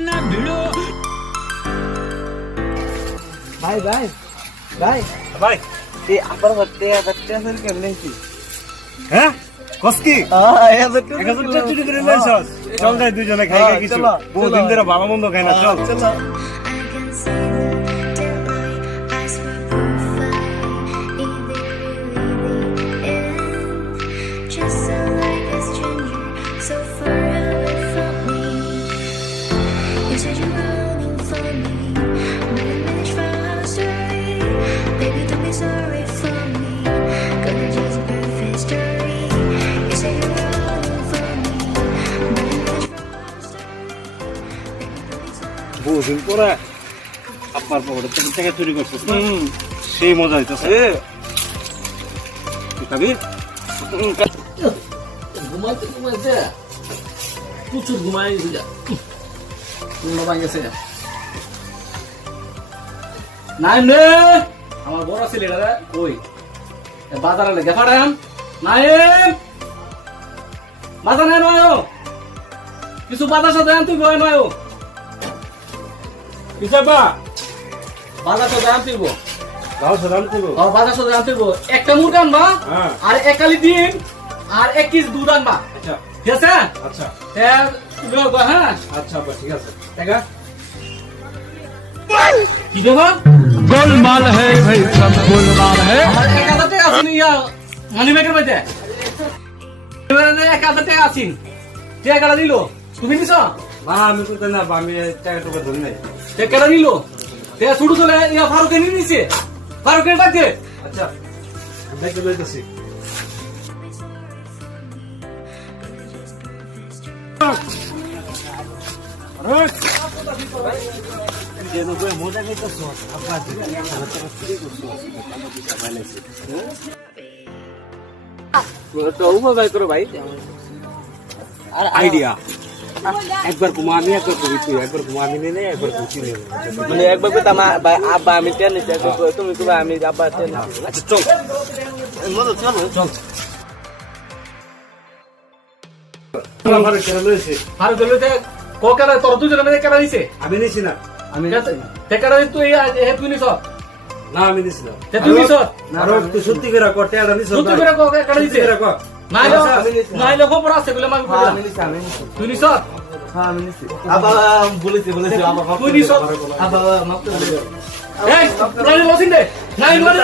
ना भिड़ो। भाई भाई भाई ভাই ये अपन बत्ते सर करने की হ্যাঁ কসকি हां ये बत्ते 1000 টাকা চুরি করে লাইছস চল যাই দুজনে খাই খাই কিছু বহুদিন ধরে ভালো মন্দ খাই না চল चलो বহুদিন পরে আপনার পকেটে থেকে টাকা চুরি করছিস না সেই মজা হইতেছে তুই খাবি ঘুমাইতে ঘুমাইতে প্রচুর ঘুমাই গেছে নাই নে আমার বড় ছেলেটা ওই বাজারে লেগে পাঠাম নাইম বাজার নাই নয় কিছু বাজার সাথে আন তুই বয় নয় কিসাবা বাজার সাথে আন তুই গাও সালাম করব বাজার সাথে আন তুই একটা মুরগি আনবা হ্যাঁ আর এক কালি ডিম আর 1 কেজি দুধ আনবা আচ্ছা ঠিক আছে আচ্ছা হ্যাঁ আচ্ছা বাবা ঠিক আছে টাকা কি ব্যাপার गोलमाल है भाई सब गोलमाल है। আমার 1000 টাকা আছে ইয়া মানি ব্যাগের মধ্যে 1000 টাকা আছে টাকাটা দিল তুমি নিছো না আমি তো না আমি টাকা টুকু ধরে নাই টাকাটা দিল তে শুরু চলে ইয়া ফারুকে নিয়ে নিছে ফারুকের ডাকে আচ্ছা দেখে লইতেছি মজা খাইতেছ তো উপকার করো ভাই আইডিয়া একবার ঘুমা আমি একবার কবি তুই একবার ঘুমা আমি নেই একবার ঘুষি নেই মানে একবার কইতা মা ভাই আব্বা আমি টেন নিতে একবার তুমি কইবা আমি আব্বা টেন আচ্ছা চল চল আমার কেন লইছে ফারুক লইতে কোকালা তোর দুজনের মধ্যে কেন দিছে আমি নিছি না আমি টাকাটা তুই তুই নিছ না আমি নিছি না তুই নিছ আর তুই সত্যি করে কর টাকা নিছ তুই করে কোকালা দিছে করে কর নাইলো নাইলো খবর আছে বলে মাগি হ্যাঁ আমি নিছি তুই নিছ হ্যাঁ আমি নিছি আব্বা বলেছি আব্বা তুই নিছ আব্বা মাফ করে এই নাইলো লসিন দে নাইলো